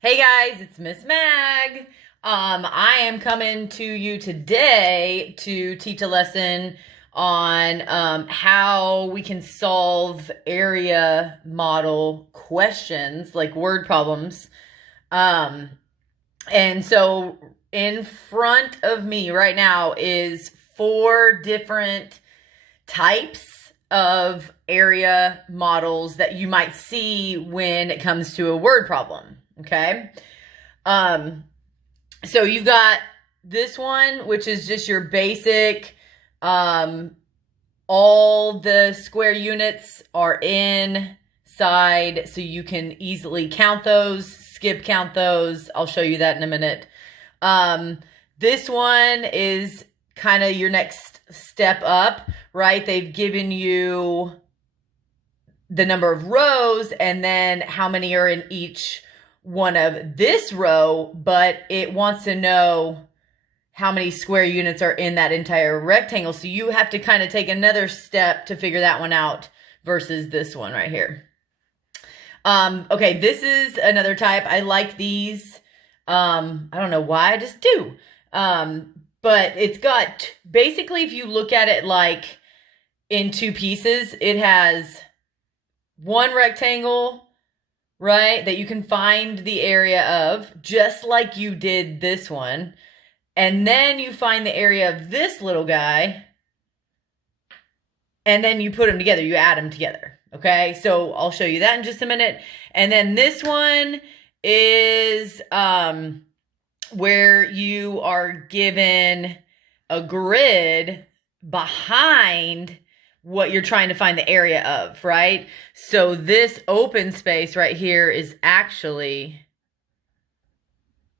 Hey guys, it's Miss Mag. I am coming to you today to teach a lesson on how we can solve area model questions like word problems. Um, and so in front of me right now is four different types of area models that you might see when it comes to a word problem. Okay. Um, so you've got this one, which is just your basic, um, all the square units are inside, so you can easily count those, skip count those. I'll show you that in a minute. Um, this one is kind of your next step up, right? They've given you the number of rows and then how many are in each one of this row, but it wants to know how many square units are in that entire rectangle. So you have to kind of take another step to figure that one out versus this one right here. Okay, this is another type. I like these. I don't know why, I just do. But it's got, basically, if you look at it like in two pieces, it has one rectangle, right, that you can find the area of, just like you did this one. And then you find the area of this little guy, and then you put them together, you add them together. Okay, so I'll show you that in just a minute. And then this one is where you are given a grid behind what you're trying to find the area of, right? So this open space right here is actually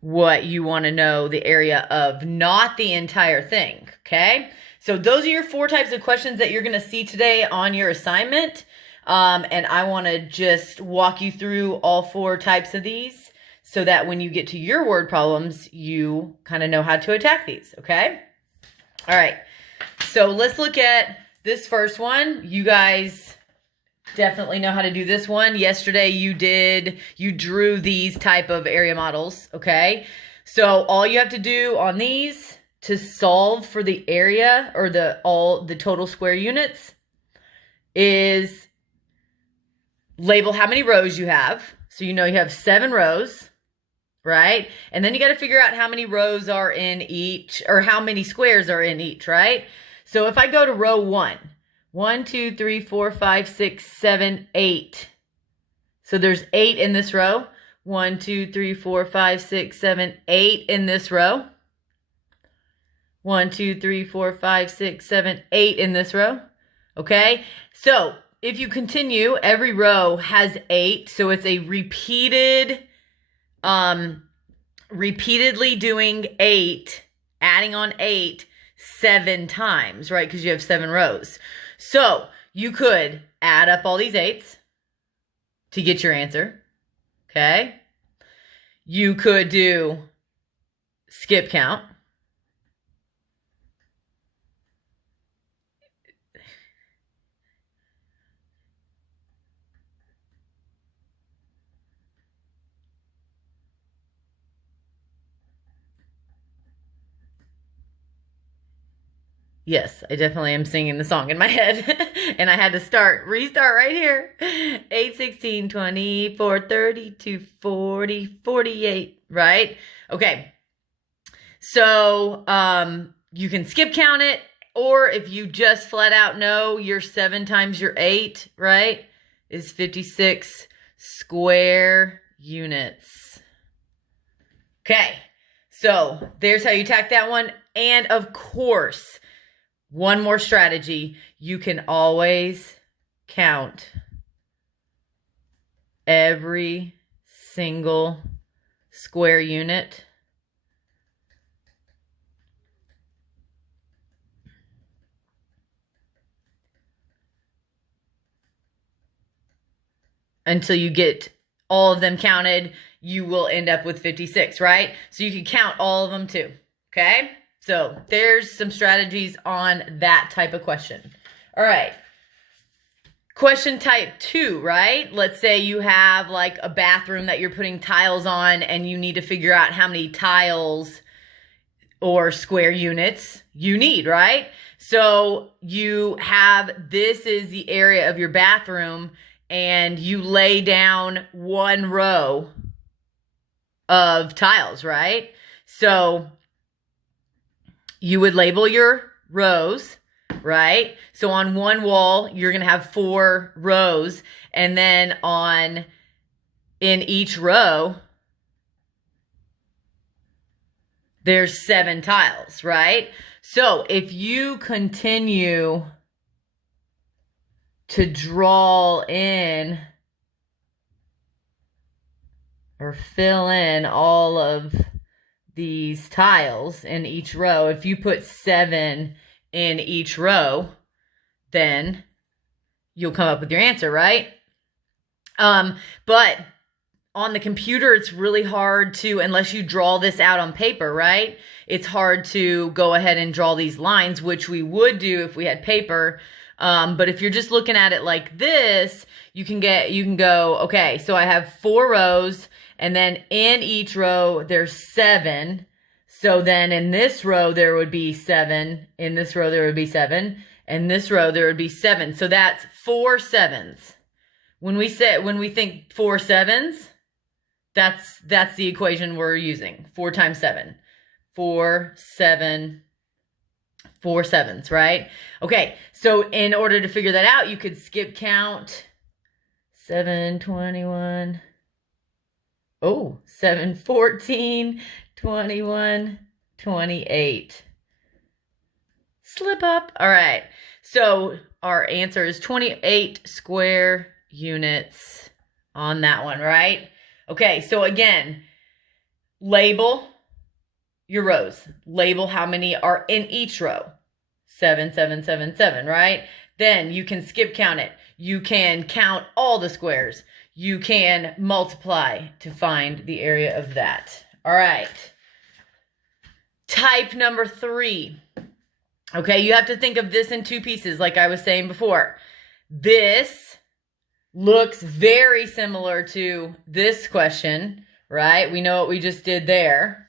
what you want to know the area of, not the entire thing, okay? So those are your four types of questions that you're going to see today on your assignment. And I want to just walk you through all four types of these so that when you get to your word problems, you kind of know how to attack these, okay? All right, so let's look at this first one. You guys definitely know how to do this one. Yesterday you drew these type of area models, okay? So all you have to do on these to solve for the area or the total square units is label how many rows you have. So you know you have 7 rows, right? And then you got to figure out how many rows are in each, or how many squares are in each, right? So if I go to row 1, 1, 2, 3, 4, 5, 6, 7, 8. So there's 8 in this row. 1, 2, 3, 4, 5, 6, 7, 8 in this row. 1, 2, 3, 4, 5, 6, 7, 8 in this row. Okay? So if you continue, every row has 8. So it's a repeatedly doing 8, adding on 8 7 times, right? Because you have 7 rows. So you could add up all these 8s to get your answer, okay? You could do skip count. Yes, I definitely am singing the song in my head. And I had to restart right here. 8, 16, 24, 32, 40, 48, right? Okay. So, you can skip count it, or if you just flat out know your 7 times your 8, right, is 56 square units. Okay. So there's how you attack that one. And of course, one more strategy, you can always count every single square unit until you get all of them counted. You will end up with 56, right? So you can count all of them too, okay? So there's some strategies on that type of question. All right. Question type 2, right? Let's say you have like a bathroom that you're putting tiles on and you need to figure out how many tiles or square units you need, right? So you have, this is the area of your bathroom, and you lay down one row of tiles, right? So you would label your rows, right? So on one wall, you're going to have 4 rows, and then in each row, there's 7 tiles, right? So if you continue to draw in or fill in all of these tiles in each row, if you put 7 in each row, then you'll come up with your answer, right? But on the computer, it's really hard to, unless you draw this out on paper, right? It's hard to go ahead and draw these lines, which we would do if we had paper. But if you're just looking at it like this, you can go, okay, so I have 4 rows, and then in each row, there's 7. So then in this row, there would be 7. In this row, there would be 7. In this row, there would be 7. So that's 4 7s. When we think 4 7s, that's the equation we're using. 4 times 7. 4 7, 4 7s, right? Okay, so in order to figure that out, you could skip count. 7 21. Oh, 7 14, 21, 28. Slip up. All right. So our answer is 28 square units on that one, right? Okay, so again, label your rows. Label how many are in each row. 7, 7, 7, 7, right? Then you can skip count it. You can count all the squares. You can multiply to find the area of that. All right. Type number 3. Okay, you have to think of this in 2 pieces, like I was saying before. This looks very similar to this question, right? We know what we just did there.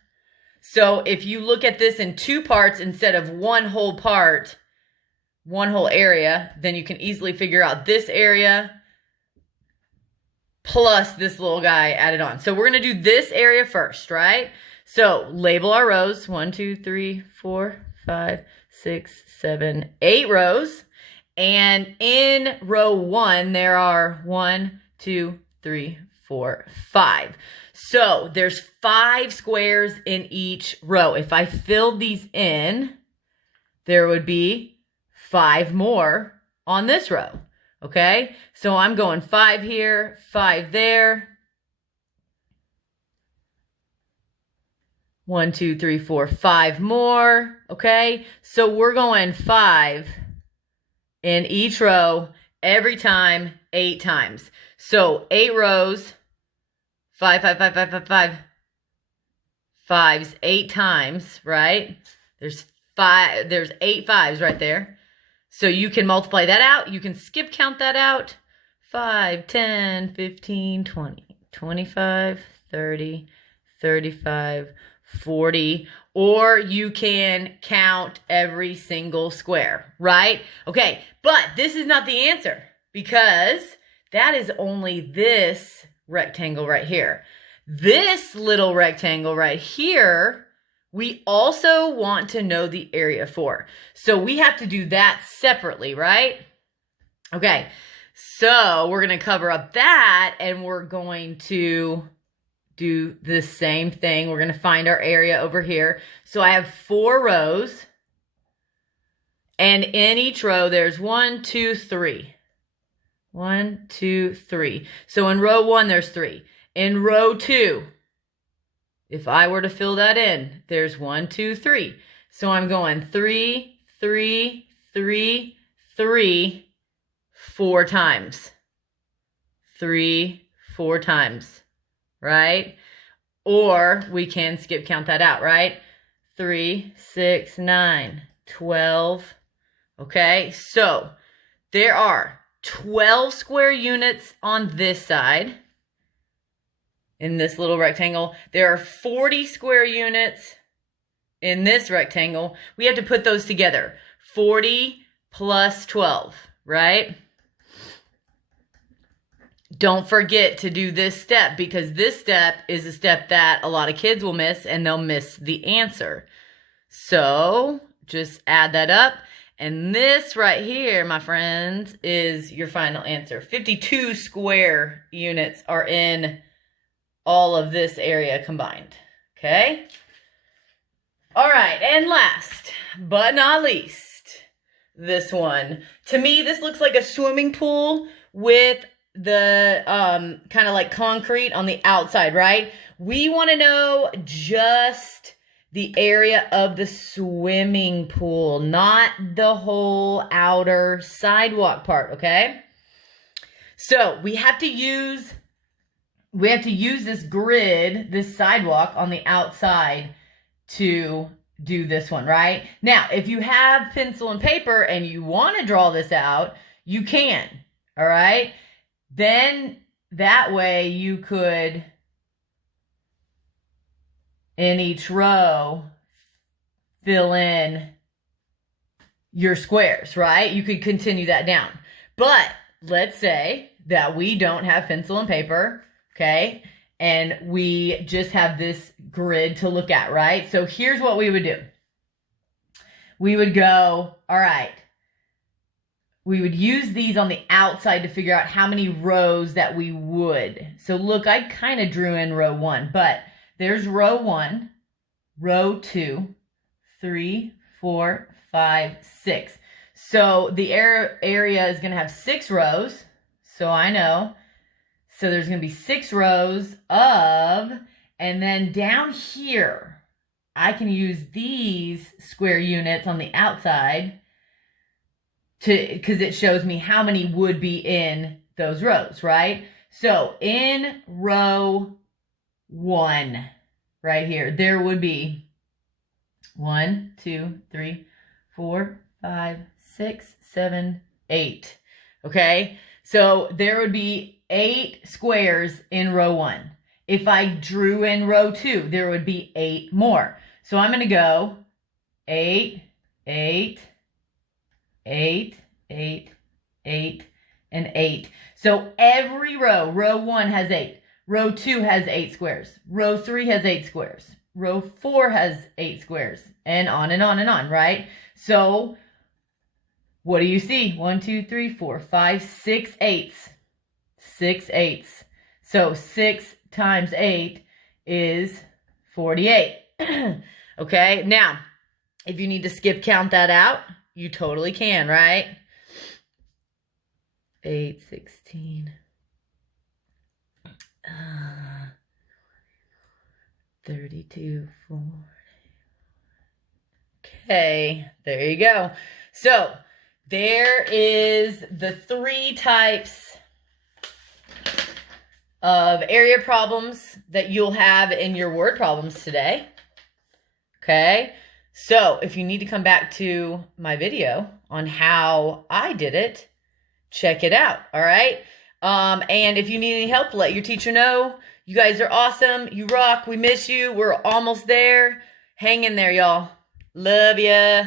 So if you look at this in 2 parts instead of one whole part, one whole area, then you can easily figure out this area plus this little guy added on. So we're going to do this area first, right? So label our rows. 1, 2, 3, 4, 5, 6, 7, 8 rows. And in row 1, there are 1, 2, 3, 4, 5. So there's 5 squares in each row. If I filled these in, there would be 5 more on this row. Okay, so I'm going 5 here, 5 there. 1, 2, 3, 4, 5 more. Okay, so we're going 5 in each row every time, 8 times. So 8 rows, 5, 5, 5, 5, 5, 5. 5s 8 times, right? There's 8 5s right there. So you can multiply that out. You can skip count that out. 5, 10, 15, 20, 25, 30, 35, 40. Or you can count every single square, right? Okay, but this is not the answer because that is only this rectangle right here. This little rectangle right here, we also want to know the area for. So we have to do that separately, right? Okay, so we're going to cover up that and we're going to do the same thing. We're going to find our area over here. So I have 4 rows. And in each row, there's 1, 2, 3. 1, 2, 3. So in row 1, there's 3. In row 2, if I were to fill that in, there's 1, 2, 3. So I'm going 3, 3, 3, 3, 4 times. 3, 4 times, right? Or we can skip count that out, right? 3, 6, 9, 12. Okay, so there are 12 square units on this side, in this little rectangle. There are 40 square units in this rectangle. We have to put those together. 40 plus 12, right? Don't forget to do this step, because this step is a step that a lot of kids will miss, and they'll miss the answer. So just add that up. And this right here, my friends, is your final answer. 52 square units are in all of this area combined. Okay? All right, and last but not least, this one. To me, this looks like a swimming pool with the kind of like concrete on the outside, right? We want to know just the area of the swimming pool, not the whole outer sidewalk part, okay? So we have to use this grid, this sidewalk on the outside to do this one, right? Now, if you have pencil and paper and you want to draw this out, you can, all right? Then that way you could, in each row, fill in your squares, right? You could continue that down. But let's say that we don't have pencil and paper, okay? And we just have this grid to look at, right? So here's what we would do. We would go, all right, we would use these on the outside to figure out how many rows that we would. So look, I kind of drew in row 1, but there's row 1, row 2, 3, 4, 5, 6. So the area is going to have 6 rows. So I know. So there's going to be 6 rows of, and then down here, I can use these square units on the outside because it shows me how many would be in those rows, right? So in row 1, right here, there would be 1, 2, 3, 4, 5, 6, 7, 8. Okay, so there would be 8 squares in row 1. If I drew in row 2, there would be 8 more. So I'm going to go 8, 8, 8, 8, 8, and 8. So every row, row 1 has 8. Row 2 has 8 squares. Row 3 has 8 squares. Row 4 has 8 squares. And on and on and on, right? So what do you see? 1, 2, 3, 4, 5, 6 eighths. 6 eighths. So 6 times 8 is 48. Okay, now, if you need to skip count that out, you totally can, right? 8, 16. 32, 4. Okay, there you go. So, there is the 3 types of area problems that you'll have in your word problems today. Okay, so if you need to come back to my video on how I did it, check it out, all right? And if you need any help, let your teacher know. You guys are awesome. You rock. We miss you. We're almost there. Hang in there, y'all. Love ya.